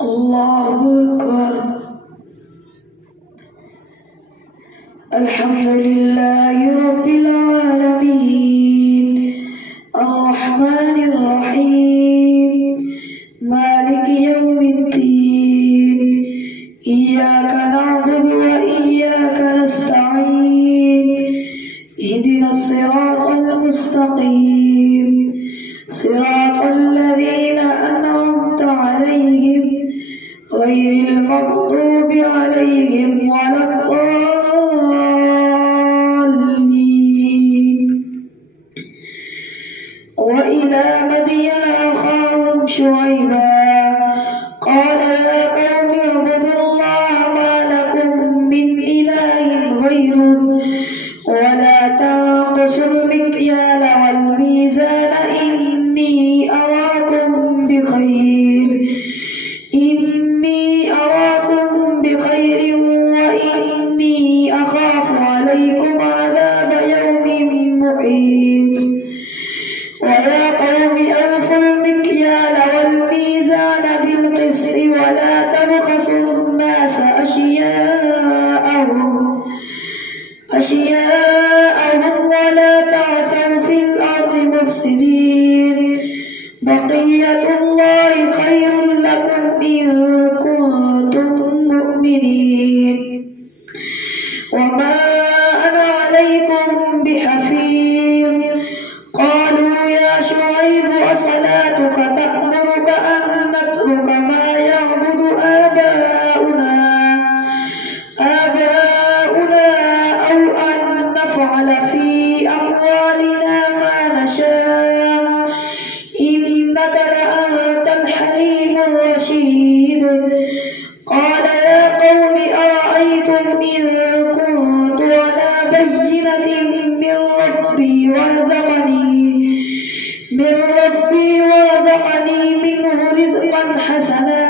الله أكبر. الحمد لله رب العالمين الرحمن الرحيم مالك يوم الدين إياك نعبد وإياك نستعين اهدنا الصراط المستقيم صراط الذين أنعمت عليهم غير المغضوب عليهم ولا الضالين. وإلى مدين أخاهم شعيبا قال يا قوم اعبدوا الله ما لكم من إله غيره ولا تنقصوا المكيال والميزان إني أراكم بخير وإني أخاف عليكم عذاب يوم محيط. ويا قوم أوفوا المكيال والميزان بالقسط ولا تبخسوا الناس أشياءهم ولا تعثوا في الأرض مفسدين. بقية الله خير لكم إن كنتم مؤمنين. وما أنا عليكم بحفيظ. قالوا يا شعيب أصلاتك تأمرك أن نترك ما يعبد آباؤنا أو أن نفعل في أموالنا ما نشاء إنك لأنت الحليم الرشيد. قال يا قوم أرأيتم إن كنت على بينة من ربي ورزقني منه رزقا حسنا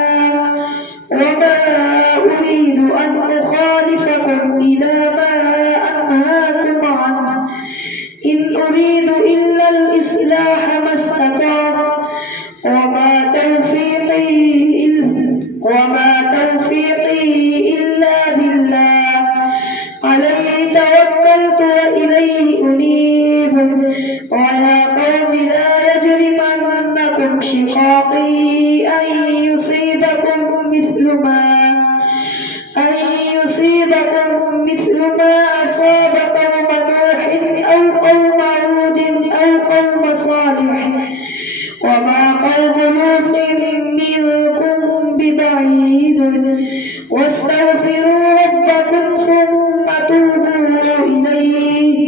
وما أريد أن أخالفكم إلى ما أنهاكم عنه إن أريد إلا الإصلاح ما استطعت وما توفيقي إلا بالله عليه توكلت وإليه أنيب. ويا قوم لا يجرمنكم شقاقي أن يصيبكم مثل ما أصاب قوم نوح أو قوم هود أو قوم صالح وما قوم لوط منكم ببعيد. واستغفروا ربكم ثم توبوا إليه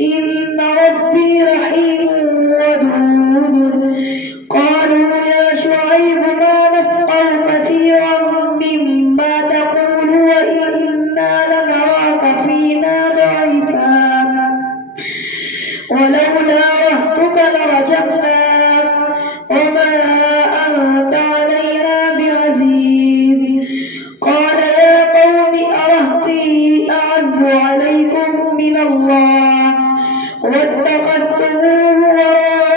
إن ربي رحيم ودود. قالوا يا شعيب ما نفقه كثيرا مما تقول وإنا لنراك فينا ضعيفا ولولا رهطك لرجمناك وما أنت علينا بعزيز. قال يا قوم أرهطي أعز عليكم من الله واتخذتموه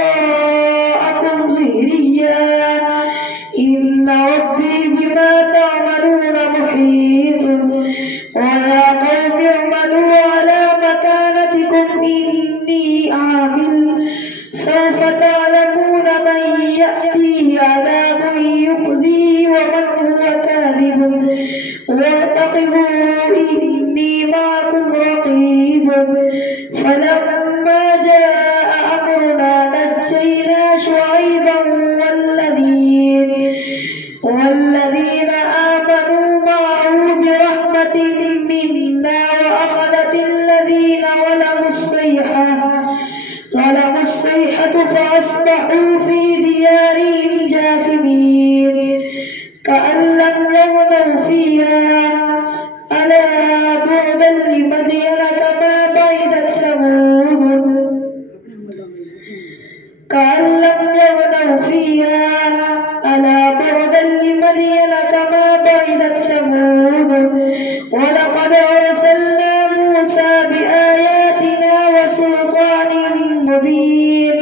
وراءكم ظهريا إن ربي بما تعملون محيط. ويا قوم اعملوا على مكانتكم إني عامل سوف تعلمون من يأتيه عذاب يخزيه ومن هو كاذب وارتقبوا إني معكم رقيب. فلما جاء أمرنا نجينا شعيبا والذين آمنوا معه برحمة منا وأخذت الذين ظلموا الصيحة فأصبحوا في ديارهم جاثمين كأن لم يغنوا فيها ألا بعدا لمدين كما بعدت ثمود. ولقد أرسلنا موسى بآياتنا وسلطان مبين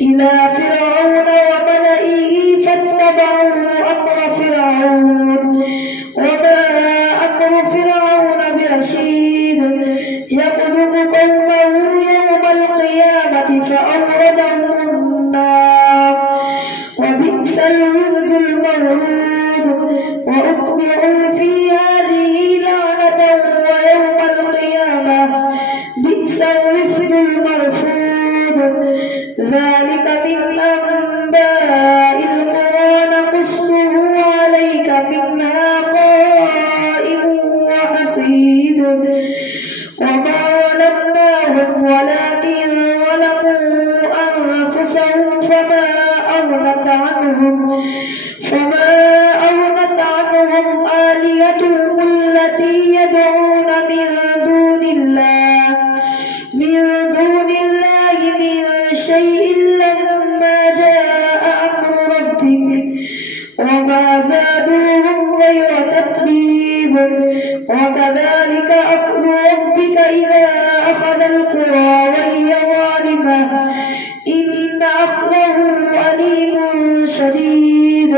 إلى فرعون وملئه فاتبعوا أمر فرعون وأتبعوا في هذه لعنة ويوم القيامة بئس الرفد المرفود. ذلك من أنباء القرى نقصه عليك منها قائم وحصيد. وما ظلمناهم ولكن ظلموا أنفسهم فما أغنت عنهم آلهتهم التي يدعون من دون الله من شيء لما جاء أمر ربك وما زادوهم غير تتبيب. وكذلك أخذ ربك إذا أخذ القرى وهي ظالمة إن أخذه أليم شديد.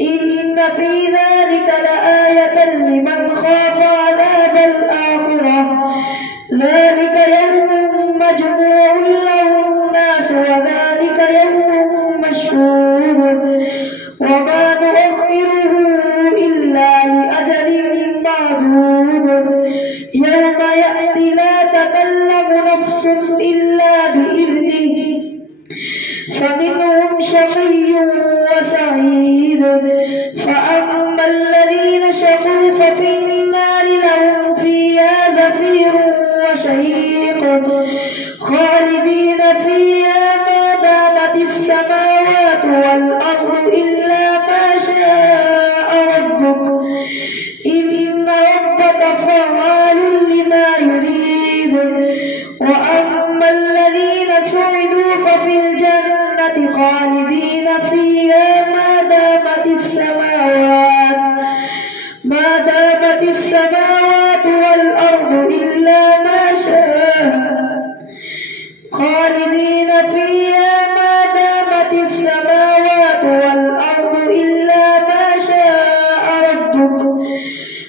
إن في ذلك لآية لمن خاف عذاب الآخرة. ذلك يوم مجموع له الناس وذلك يوم مشهور وما نؤخره إلا لأجل معدود. يوم يأتي لا تكلم نفس إلا بإذنه فمنهم شقي وسعيد. فأما الذين شقوا ففي النار لهم فيها زفير وشهيق خالدين فيها ما دامت السماوات والأرض إلا ما شاء ربك إن ربك فعال لما يريد. وأما الذين سعدوا ففي الجنة خالدين فيها ما دامت السماوات والأرض إلا ما شاء خالدين فيها ما دامت السماوات والأرض إلا ما شاء ربك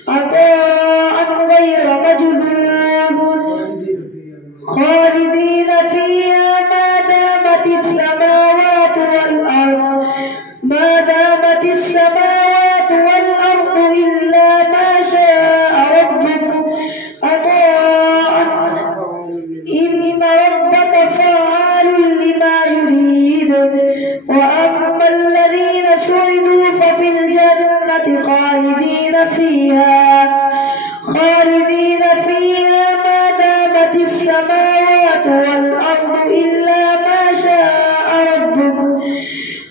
عطاء غير مجذوذ. خالدين فيها ما دامت السماوات والأرض إلا ما شاء ربك عطاء إن ربك فعال لما يريد. وأما الذين سعدوا ففي الجنة خالدين فيها ما دامت السماوات والأرض إلا ما شاء ربك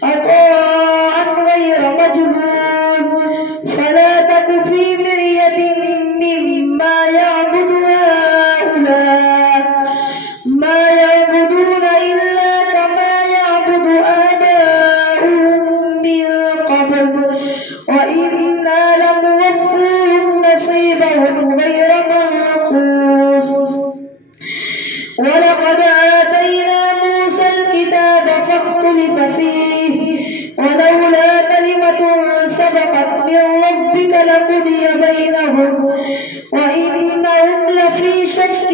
عطاء غير مجذوذ. فلا تك في مرية مما يعبد هؤلاء ما يعبدون إلا كما يعبد آباؤهم من قبل وإنا لموفوهم نصيبهم غير منقوص. ولقد آتينا موسى الكتاب فاختلف فيه ولولا كلمة سبقت من ربك لقضي بينهم وإنهم لفي شك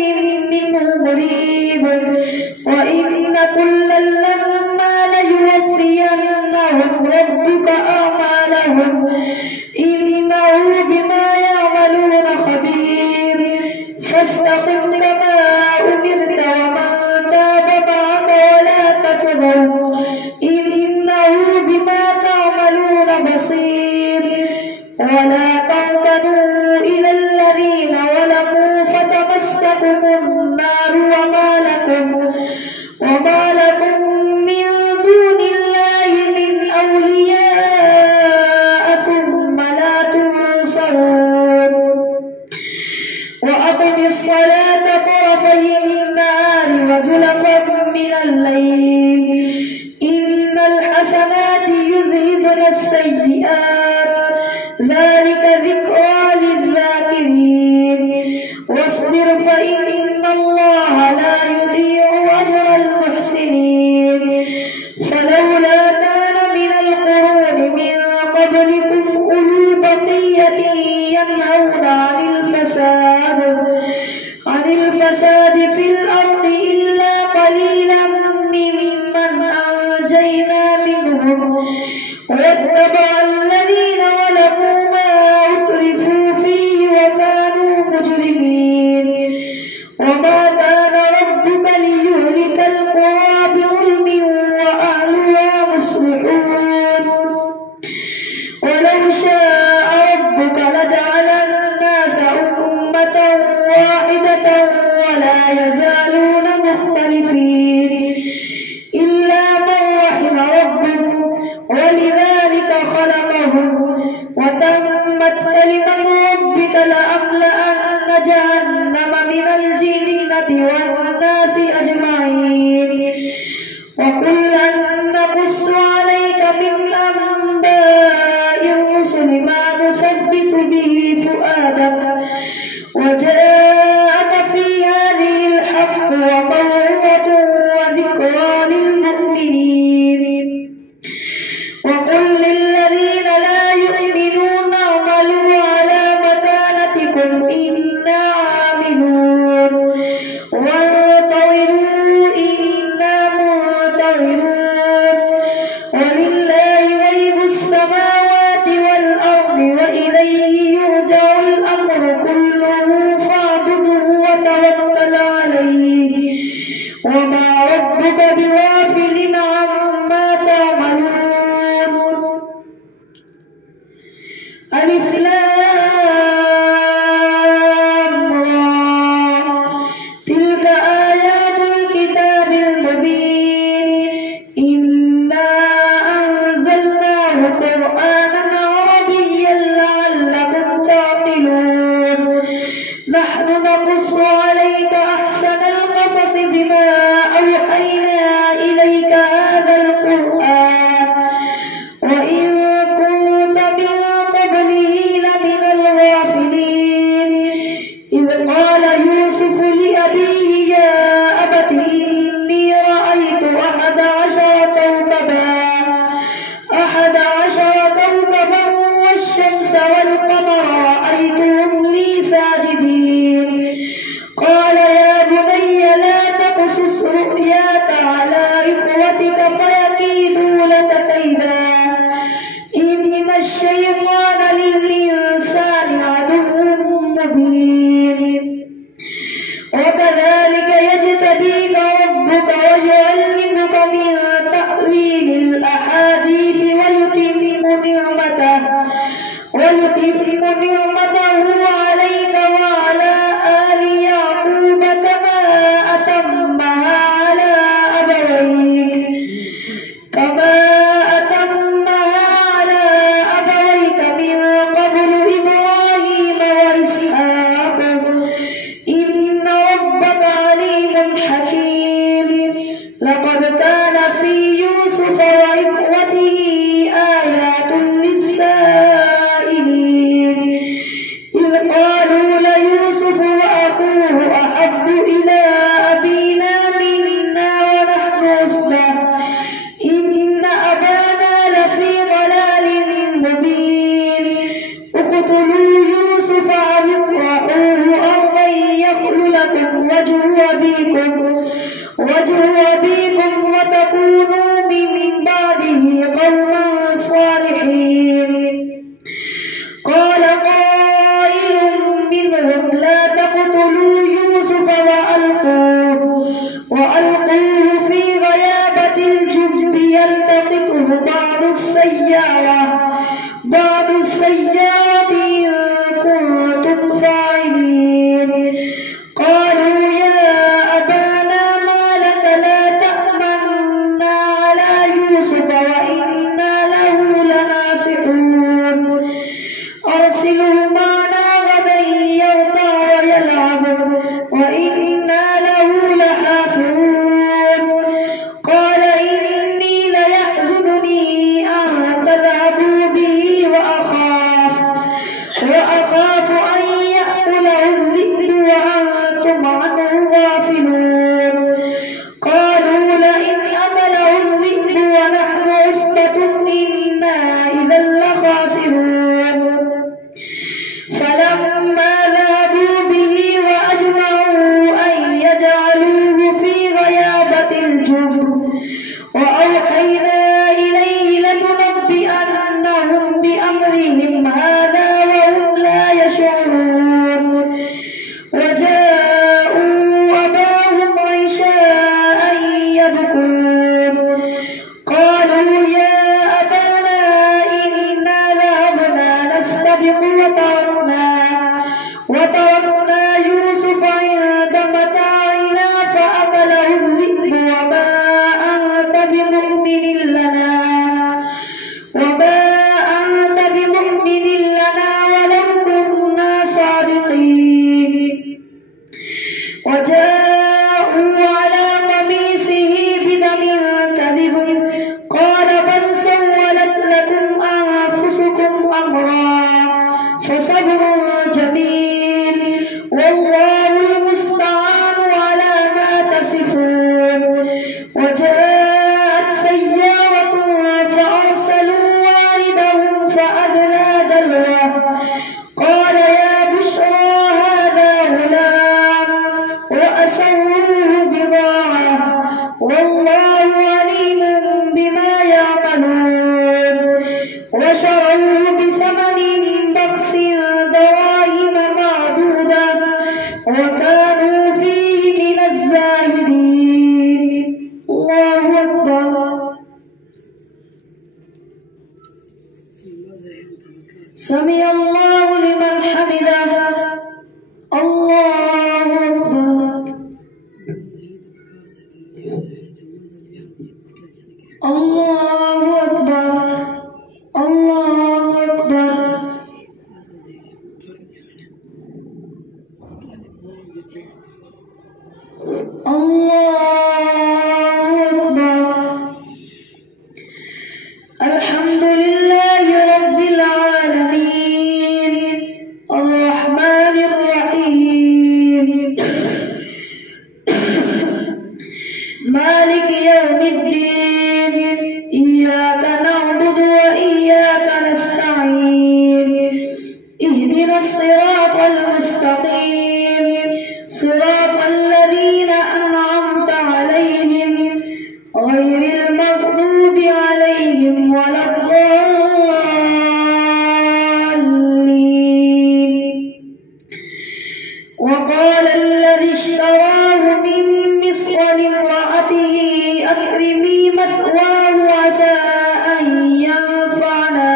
منه مريب. وإن كلا لما ليوفينهم ربك أعمالهم إنه بما يعملون خبير. فاستقم كما أمرت ومن تاب معك ولا تطغوا إنه بما تعملون بصير. ولا تركنوا إلى الذين ظلموا فتمسكم النار وما لكم من دون الله من أولياء ثم لا تنصرون. وأقم الصلاة طرفي النهار وزلفا من الليل إن الحسنات يذهبن السيئات ذلك ذكرى للذاكرين. واصبر فإن الله لا يضيع أجر المحسنين. فلولا كان من القرون من قبلكم أولو بقية ينهون عن الفساد في الأرض إلا قليلا ممن أنجينا منهم واتبع الذين ظلموا ولو شاء ربك لجعل الناس أمة واحدة ولا يزالون مختلفين إلا من رحم ربك ولذلك خلقهم وتمت كلمة ربك لأملأن جهنم من الجنة والناس أجمعين وكلا نقص عليك من أنباء الرسل ما نثبت به فؤادك وجاءك في هذه الحق وموعظة وذكرى للمؤمنين وقل للذين لا يؤمنون اعملوا على مكانتكم إنا عاملون وانتظروا إنا منتظرون ولله غيب السماوات والأرض وإليه يرجع الأمر كله فاعبده وتوكل عليه وما ربك بغافل عما تعملون. ألف لام را تلك آيات الكتاب المبين إنا أنزلناه قرآنا عربيا لعلكم تعقلون نحن نقص عليك أحسن القصص بما أوحينا إليك هذا القرآن وإن كنت من قبله لمن الغافلين إذ قال يوسف لأبيه يا أبت إني رأيت 11 كوكبا والشمس والقمر رأيتهم لي ساجدين قال يا بني لا تقصص رؤياك على إخوتك فيكيدوا لك كيدا إن الشيطان للإنسان عدو مبين وكذلك يجتبيك ربك ويعلمك من تأويل الأحاديث ويتم نعمته عليك وعلى آل يعقوب كما أتمها على أبويك من قبل إبراهيم وإسحاق إن ربك عليم حكيم لقد كان في يوسف وإخوته آيات للسائلين إذ قالوا ليوسف وأخوه أحب إلى أبينا منا ونحن عصبة إن أبانا لفي ضلال مبين اقتلوا يوسف أو اطرحوه أرضا يخل لكم وجه أبيكم وتكونوا من بعده قوما صالحين قال قائل منهم لا تقتلوا يوسف وألقوه في غيابة الجب يلتقطه بعض السيارة إن كنتم فاعلين قالوا يا أبانا ما لك لا تأمنا على يوسف وإنا له لناصحون أرسله معنا غدا يرتع ويلعب وإنا له لحافظون قال إني ليحزنني أن تذهبوا به وأخاف أن يأكله الذئب وأنتم عنه غافلون قالوا لئن أكله الذئب ونحن عصبة إنا إذا لخاسرون فلما ذهبوا به وأجمعوا أن يجعلوه في غيابة الجب وأوحينا إليه لتنبئنهم بأمرهم هذا وهم لا يشعرون وجاءوا أباهم عشاء يبكون قالوا يا أبانا إنا ذهبنا لكم أمرا فصبر جميل والله المستعان على ما تصفون. وجاءت سيارة فأرسلوا واردهم فأدلى دلوه قال يا بشرى هذا غلام وأسروه بضاعة والله عليم بما يعملون. وشروه بثمن بخس دراهم معدودة وكانوا فيه من الزاهدين. الله أكبر. سمع الله لمن حمده. الله أكبر. الله أكبر. الله أكبر. الله أكبر. الحمد لله رب العالمين الرحمن الرحيم مالك يوم الدين إياك نعبد وإياك نستعين اهدنا الصراط المستقيم صراط الذين أنعمت عليهم غير المغضوب عليهم ولا الضالين. وقال الذي اشتراه من مصر لامرأته أكرمي مثواه عسى أن ينفعنا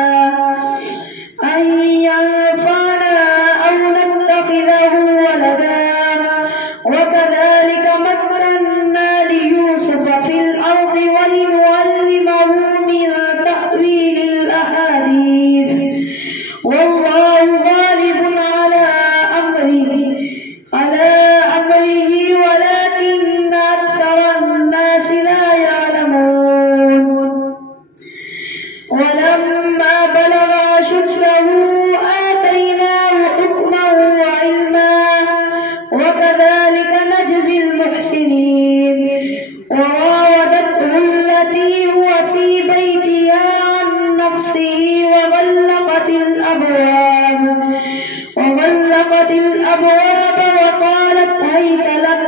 أو نتخذه ولدا وكذلك مكنا ليوسف في الأرض ولنعلمه من تأويل الأحاديث والله غالب على أمره ولكن أكثر الناس لا يعلمون. ولما بلغ أشده آتيناه حكما وعلما وكذلك نجزي المحسنين. وراودته التي هو في بيتها عن نفسه وغلقت الأبواب وقالت هيت لك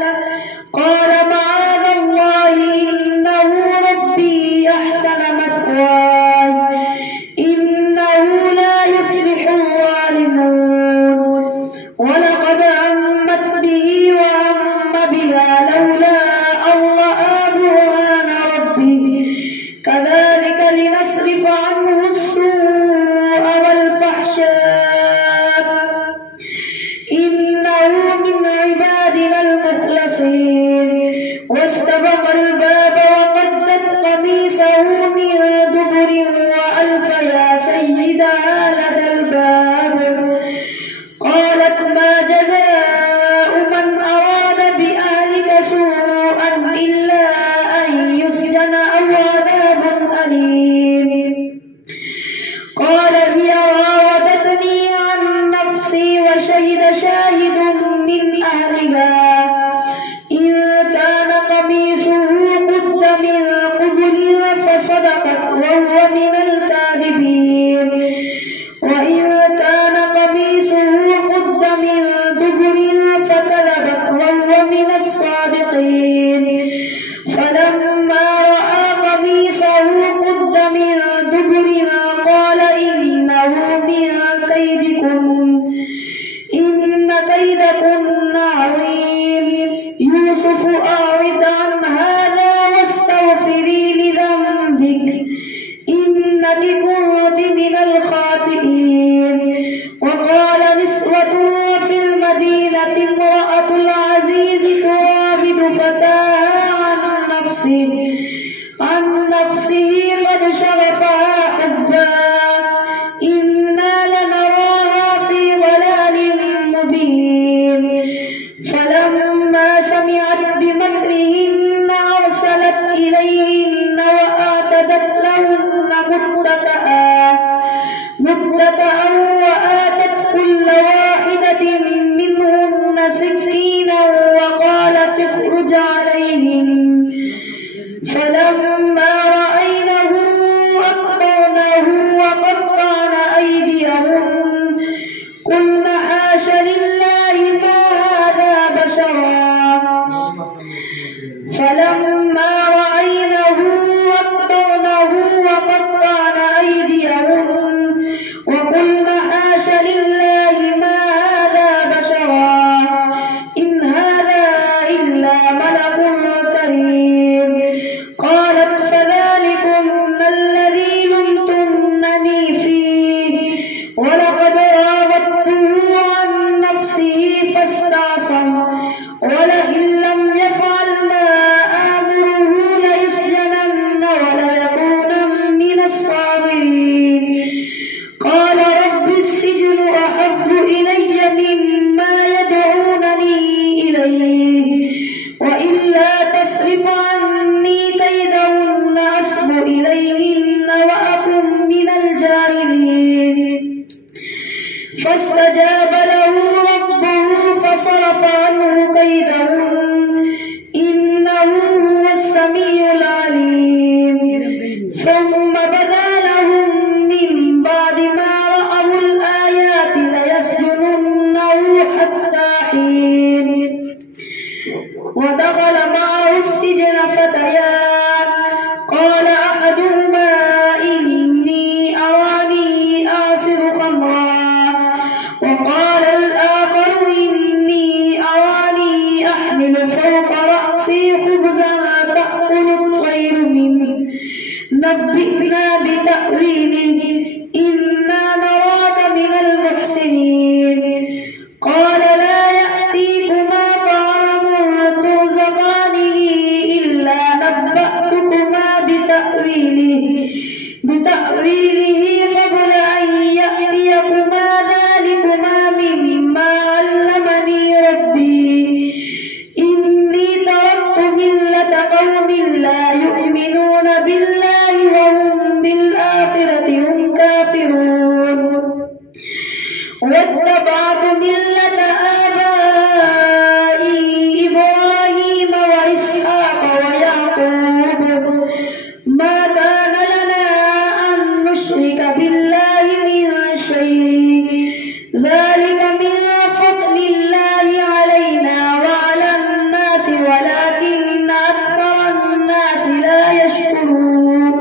قال معاذ الله إنه ربي أحسن مثواي إنه لا يفلح الظالمون. ولقد همت به وهم بها لولا أن رأى برهان ربه كذلك لنصرف عنه السوء والفحشاء إنه من عبادنا المخلصين. واستبق الباب وقدت قميصه من دبر وألف يا سيدها لدى الباب قالت ما جزاء من أراد بأهلك سوءا إلا أن يسجن أو عذاب أليم. قال هي راودتني عن نفسي وشهد شاهد من أهلها إن كان قميصه قد من قبل فصدقت وهو من الكاذبين وإن كان قميصه قد من دبر فكذبت وهو من الصادقين. فلما رأى قميصه قد من دبر قال إنه من كيدكن إن كيدكن عظيم. يوسف أعرض عن هذا واستغفري لذنبك إنك كنت من الخاطئين. وقال نسوة في المدينة امرأة العزيز تراود فتاها عن نفسه قد شغفها حبا إنا لنراها زكاة وآتت كل واحدة منهن سكينا وقالت اخرج عليهم، فلما رأينه أكبرنه وقطعن أيديهن قلن حاش لله ما هذا بشرا، فلما رأينه أكبرنه وقطعن أيديهن وقلن حاش لله ما هذا بشرا إن هذا إلا ملك كريم. قالت فذلكن الذي لمتنني فيه ولقد راودته عن نفسه فاستعصم ولئن لم يفعل ما آمره ليسجنن وليكونن من الصاغرين. قال رب السجن أحب إلي مما يدعونني إليه وإلا تصرف عني كيدهن أصب إليهن وأكن من الجاهلين. فاستجاب له ربه فصرف عنه كيدهن إنه هو السميع العليم. ثم بدا لهم من بعد ما رأوا الآيات ليسجننه حتى حين. ودخل معه السجن فتيان قال أحدهما إني أراني أعصر خمرا وقال الآخر إني أراني أحمل فوق رأسي خبزا تأكل الطير منه نبئنا بتأويله إنا نراك من المحسنين. قال لا يأتيكما طعام ترزقانه إلا نبأتكما بتأويله قبل أن يأتيكما ذلكما مما علمني ربي إني تركت ملة قوم لا يؤمنون بالله وهم بالآخرة هم كافرون واتبعت ملة آبائي إبراهيم وإسحاق ويعقوب ما كان لنا أن نشرك بالله من شيء ذلك من فضل الله علينا وعلى الناس ولكن أكثر الناس لا يشكرون.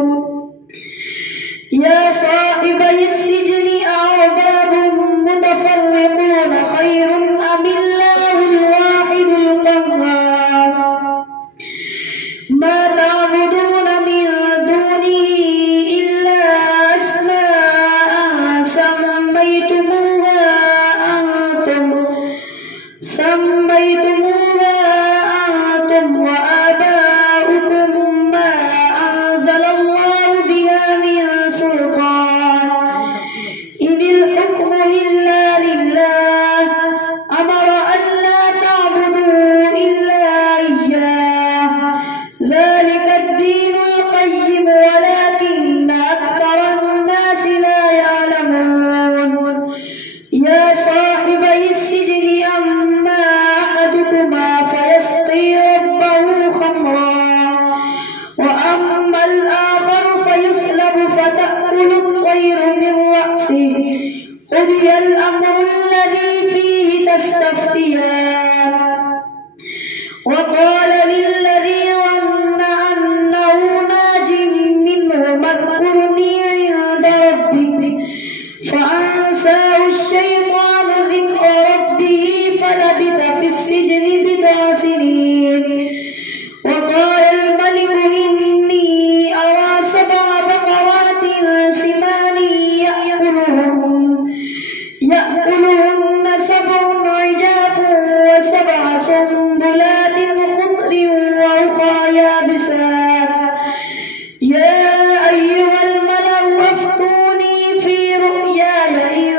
يا صاحبي السجن أأرباب متفرقون خير أم الله الواحد القهار ما تعبدون من دونه إلا أسماء سميتموها أنتم وآباؤكم ما أنزل الله بها من سلطان إن الحكم إلا لله أمر أن لا تعبدوا إلا إياه ذلك الدين القيم ولكن أكثر الناس لا يعلمون. يا صاحبي السجن أما أحدكما فيسقي ربه خمرا وأما الآخر فيسلب فتأكل الطير من رأسه قضي الأمر الذي فيه تستفتيان. وقال للذي ظن أنه ناج منه اذكرني عند ربك فأنساه الشيطان ذكر ربه فلبث في السجن بضع سنين. وقال الملك إني أرى 7 بقرات سمان يأكلهن 7 عجاف و7 سنبلات خضر وأخرى يابسات. يا أيها الملأ أفتوني في رؤياي إن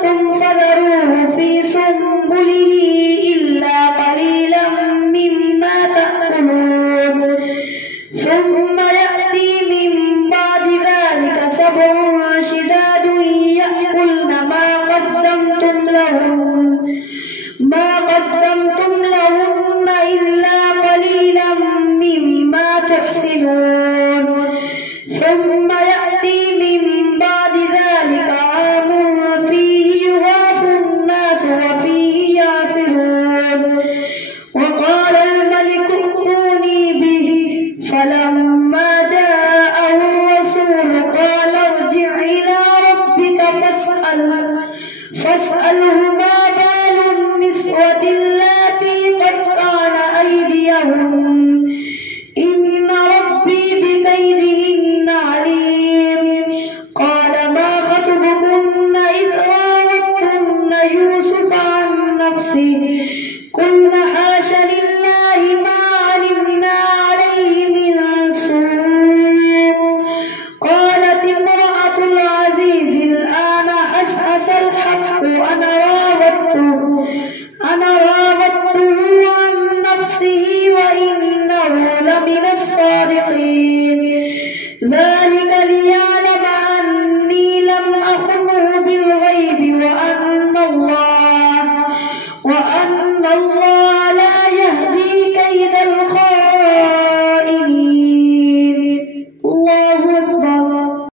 حصدتم فذروه في سنبله إلا قليلا مما تأكلون ثم يأتي من بعد ذلك سبع شداد يأكلن ما قدمتم لهن إلا قليلا مما تحسنون ثم يأتي من بعد ذلك عام فيه يغاث الناس وفيه يعصرون وقال الملك ائتوني به فلما جاءه الرسول قال ارجع إلى ربك فاسأله ما بال النسوة اللاتي قطعن أيديهن إن ربي بكيدهن عليم قال ما خطبكن إذ راوتن يوسف عن نفسه قلنا حاش لله ما علمنا عليه من سوء قالت امرأة العزيز الآن حسس الحق أنا راودته عن نفسه وإنه لمن الصادقين